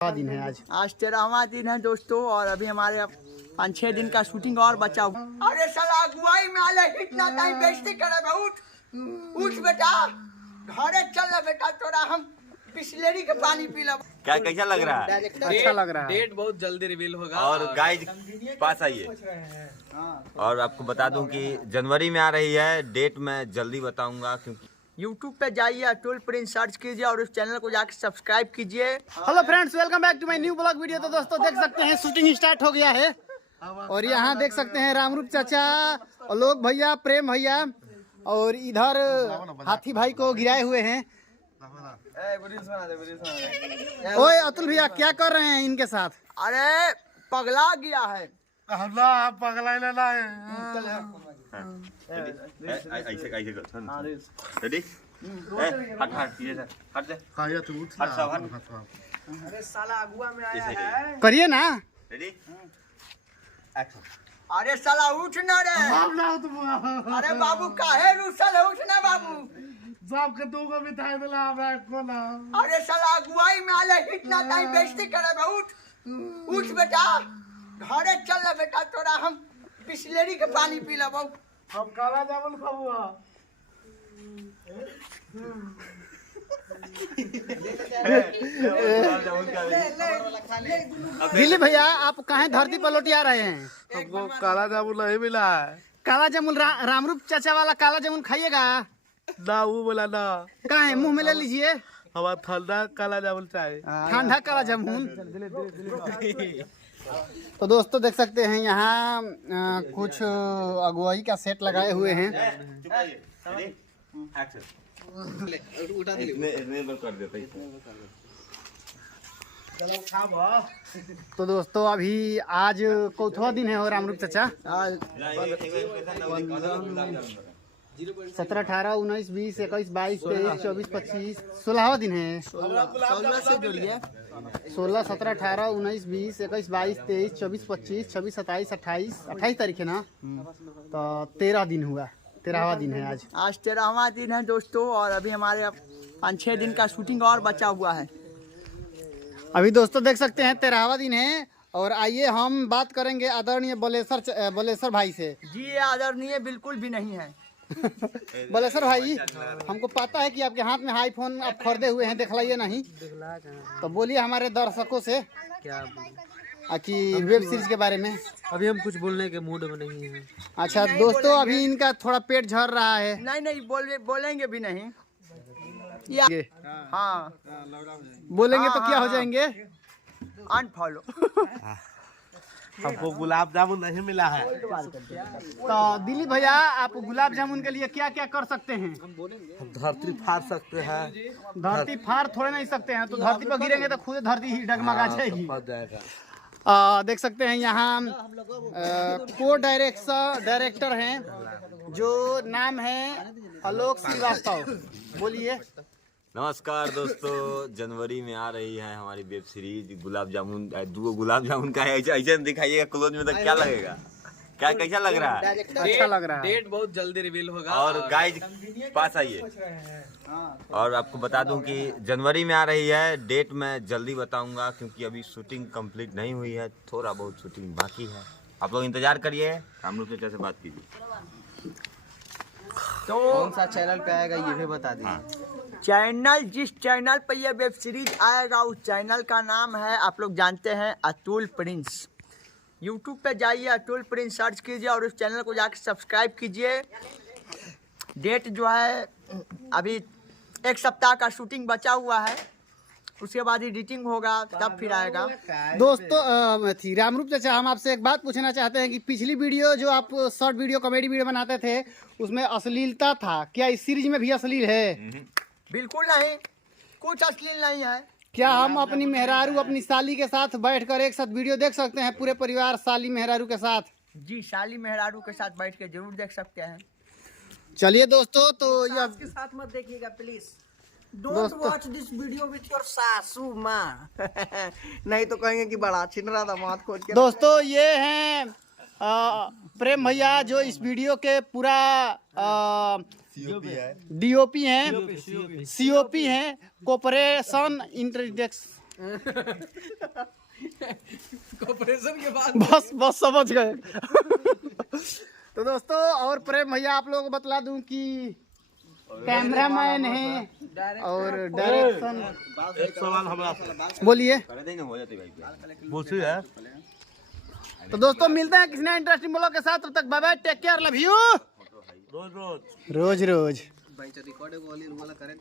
दिन है आज 13वां दिन है दोस्तों, और अभी हमारे 5-6 दिन का शूटिंग और बचा हुआ। अरे साला अगुवाई में आले इतना टाइम बेइज्जती करे बे। उठ बेटा, घरे चल ले बेटा, तोरा हम बिस्लेरी के पानी पी लब। क्या कैसा लग रहा है? अच्छा लग रहा है। डेट बहुत जल्दी रिवील होगा। और गाइज पास आइए, और आपको बता दूं कि जनवरी में आ रही है। डेट मैं जल्दी बताऊंगा, क्योंकि यूट्यूब पे जाइए, अतुल प्रिंस सर्च कीजिए और उस चैनल को जाकर सब्सक्राइब कीजिए। Hello friends, welcome back to my new blog video. तो दोस्तों देख सकते हैं शूटिंग स्टार्ट हो गया है, और यहाँ देख सकते हैं रामरूप चाचा, आलोक भैया, प्रेम भैया, और इधर हाथी भाई को गिराए हुए हैं। ओए अतुल भैया, क्या कर रहे हैं इनके साथ? अरे पगला गया है। पगला ऐसे ऐसे रेडी, हट हट ये हट जा, हट सब हट। अरे साला अगुआ में आया है। करिए ना। Ready action. अरे साला उठ ना रे। अरे बाबू काहे रुसल है, उठ ना बाबू। अरे साला अगुवाई में आले इतना टाइम बेइज्जती करे बे। उठ बेटा, घरे चल ले बेटा, तोरा हम बिस्लेरी के पानी पी लब। हम काला चावल खाऊंगा। दिल्ली भैया, आप कहाँ धरती पर लौटी आ रहे हैं? हमको काला जामुन नहीं मिला है। काला जामुन रामरूप चाचा वाला काला जामुन खाइएगा ना वो बोला ना, कहाँ है? मुंह में ले लीजिए। हमारा ठंडा काला जामुन चाहिए। ठंडा काला जामुन। तो दोस्तों देख सकते हैं यहाँ कुछ अगुवाई का सेट लगाए हुए हैं। तो दोस्तों अभी आज कौथवा दिन है हो रामरूप चाचा? 17, 18, 19, 20, 21, 22, 23, 24, 25, 16वां दिन है। 16 से जुड़िए। 16, 17, 18, 19, 20, 21, 22, 23, 24, 25, 26, 27, 28 तारीख है ना। तो 13 दिन हुआ, 13वां दिन है आज। आज 13वां दिन है दोस्तों, और अभी हमारे 5-6 दिन का शूटिंग और बचा हुआ है। अभी दोस्तों देख सकते हैं 13वां दिन है, और आइए हम बात करेंगे आदरणीय बलेसर भाई से। जी ये आदरणीय बिल्कुल भी नहीं है। बलेसर भाई, हमको पता है कि आपके हाथ में आईफोन आप खरीदे हुए हैं, दिखलाइए नहीं। तो बोलिए हमारे दर्शकों से क्या कि वेब सीरीज के बारे में। अभी हम कुछ बोलने के मूड में नहीं है। अच्छा दोस्तों, अभी इनका थोड़ा पेट झड़ रहा है। नहीं बोलेंगे भी नहीं। हाँ बोलेंगे तो क्या हो जाएंगे? अनफॉलो। हमको गुलाब जामुन नहीं मिला है। तो दिलीप भैया, आप गुलाब जामुन के लिए क्या क्या कर सकते हैं? हम धरती फाड़ सकते हैं। धरती फाड़ थोड़े नहीं सकते हैं, तो धरती पर गिरेंगे तो खुद धरती ही डगमगा जाएगी। देख सकते हैं यहाँ को डायरेक्टर हैं, जो नाम है आलोक श्रीवास्तव। बोलिए। नमस्कार दोस्तों, जनवरी में आ रही है हमारी वेब सीरीज गुलाब जामुन। 2 गुलाब जामुन का है, ऐसे दिखाइएगा क्लोज में, तो क्या लगेगा? क्या कैसा लग रहा है? अच्छा लग रहा है। डेट बहुत जल्दी रिवील होगा। और गाइज पास आइए, और आपको बता दूं कि जनवरी में आ रही है। डेट मैं जल्दी बताऊंगा, क्योंकि अभी शूटिंग कंप्लीट नहीं हुई है, थोड़ा बहुत शूटिंग बाकी है। आप लोग इंतजार करिए, रामरूप चाचा से बात कीजिए। तो कौन सा चैनल पे आएगा ये भी बता दीजिए। चैनल, जिस चैनल पर यह वेब सीरीज आएगा उस चैनल का नाम है, आप लोग जानते हैं, अतुल प्रिंस। यूट्यूब पे जाइए, अतुल प्रिंस सर्च कीजिए और उस चैनल को जाकर सब्सक्राइब कीजिए। डेट जो है, अभी 1 सप्ताह का शूटिंग बचा हुआ है, उसके बाद एडिटिंग होगा, तब फिर आएगा। दोस्तों रामरूप चाचा, हम आपसे एक बात पूछना चाहते हैं कि पिछली वीडियो जो आप शॉर्ट वीडियो, कॉमेडी वीडियो बनाते थे, उसमें अश्लीलता था, क्या इस सीरीज में भी अश्लील है? बिल्कुल नहीं, कुछ अश्लील नहीं है। क्या हम अपनी मेहरारू, अपनी साली के साथ बैठकर एक साथ वीडियो देख सकते हैं, पूरे परिवार साली मेहरारू के साथ? जी, साली मेहरारू के साथ बैठ के जरूर देख सकते हैं। चलिए दोस्तों, तो ये के साथ मत देखिएगा please. Don't watch this video with your सासू माँ। नहीं तो कहेंगे कि बड़ा छिन रहा था माथ खोज के। दोस्तों ये हैं प्रेम भैया, जो इस वीडियो के पूरा DOP हैं, COP हैं, कॉर्पोरेशन ऑपरेशन के बाद बस बस समझ गए। तो दोस्तों और प्रेम भैया आप लोगों को बतला दूं कि कैमरामैन है और डायरेक्शन। एक सवाल हमारा बोलिए। कर देंगे, हो जाती भाई। पूछी है। तो दोस्तों मिलते हैं किसी नए इंटरेस्टिंग ब्लॉग के साथ, तब तक bye bye, take care, love you. रोज रोज रोज रोज भाई रिकॉर्ड वाली करें